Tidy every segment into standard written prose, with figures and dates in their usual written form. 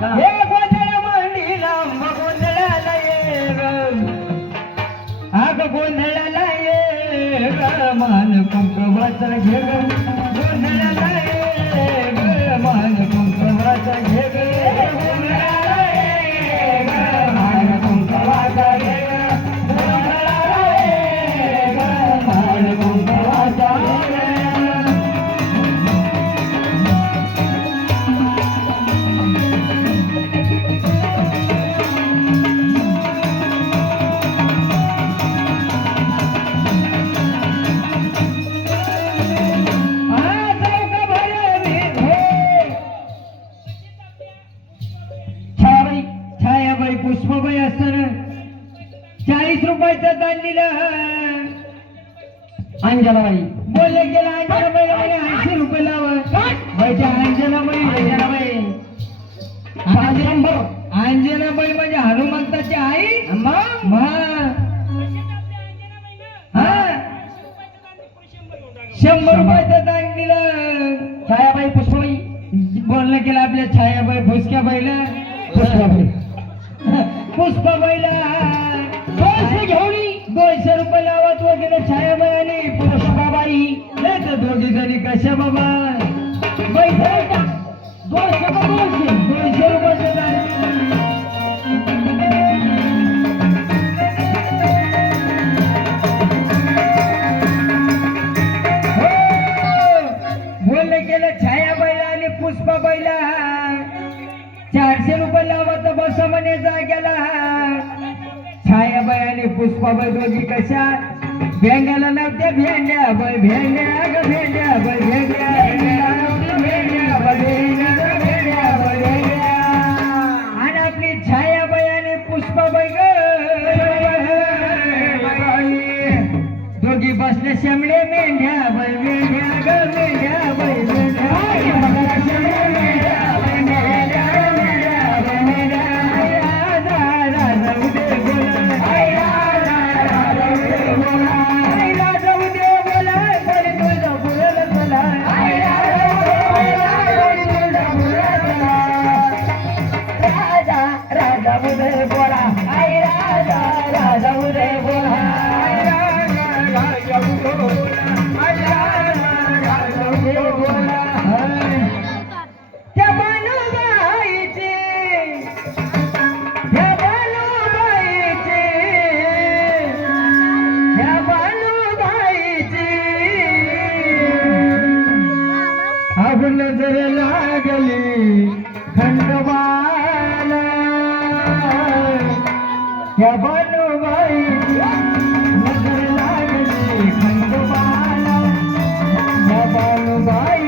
हे गोंधळ मांडीला गोंधळाला ये ग अग गोंधळाला ये ग मान कुंकवाचा घे ग गोंधळाला ये ग मान कुंकवाचा घे ग गोंधळाला ये ग मान कुंकवाचा घे ग गोंधळाला ये ग मान कुंकवाचा घे ग पुष्पाबाई असताना 40 रुपयाचं दान दिलं अंजनाबाई बोलले गेला अंजनाबाई 80 रुपये लावा अंजनाबाई अंजनाबाई म्हणजे हनुमंताची आई हा 100 रुपयाचं दान दिलं छायाबाई पुष्पाबाई बोलणं केलं आपल्या छायाबाई भुसक्याबाईला पुष्पाबाईला 200 रुपये लावत वगैरे छायाबाई आणि पुष्पाबाई नाही तर दोघी जणी कशा बाबा 200 रुपये बोलले गेलं छायाबाईला आणि पुष्पाबाईला 400 रुपये लावा तर बस म्हणे जाग्याला छायाबाई आणि पुष्पाबाई दोघी कशा भेंड्याला नव्हत्या भेंड्या बाई भेंड्या ग भेंड्या बाई भेंड्या भेंड्या बाई भेंड्या आणि आपली छायाबाई आणि पुष्पाबाई ग दोघी बसल्या शेमडे मेंढ्या बाई मेंढ्या ग मेंढ्या बाई नजर लागली खंडवाला या बानुबाई नजर लागली खंडवाला या बानुबाई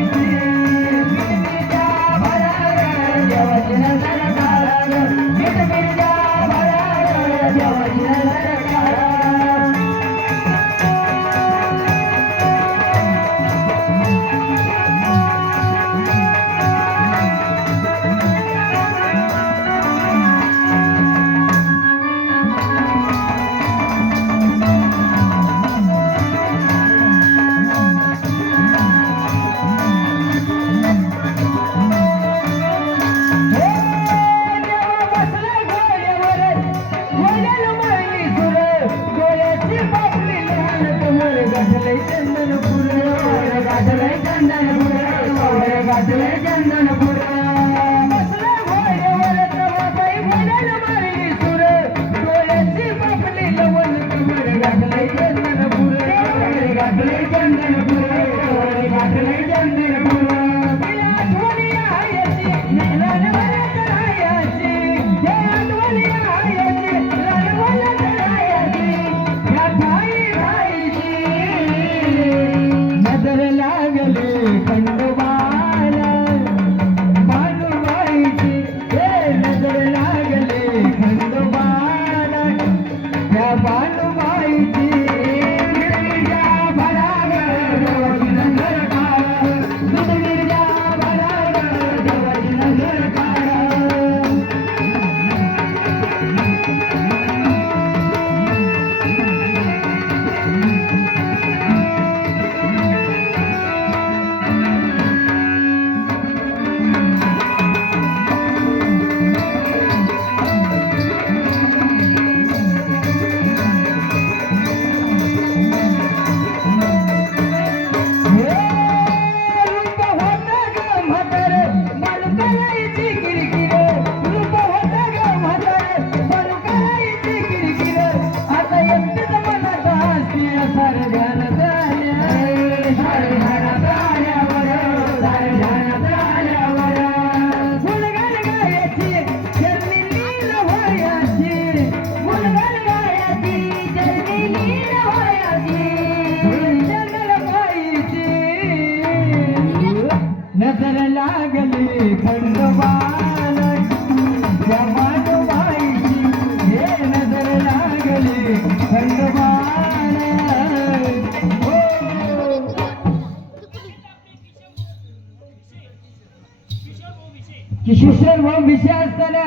किशोर भाऊ विषय असताना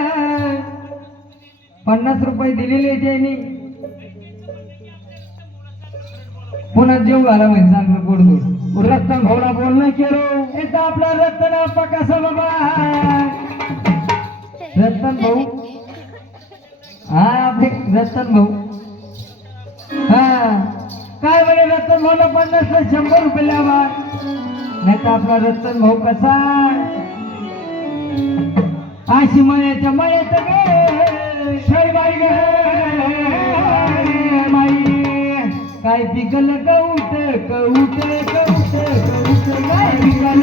50 रुपये दिलेले त्यांनी पुन्हा जीव घाला म्हणजे चांगलं गोड रत्न भाऊला बोलणं केलो इथं आपला रत्न आपा कसा बाबा रतन भाऊ हा आपले रतन भाऊ हा काय म्हणे रतन भाऊला 50 ला 100 रुपये लावा नाही तर आपला रतन भाऊ कसा आशी मळ्याच्या मळ्यात गे शैबाई गे माई काय पिकल कौट कौट कौट कौट काय पिकल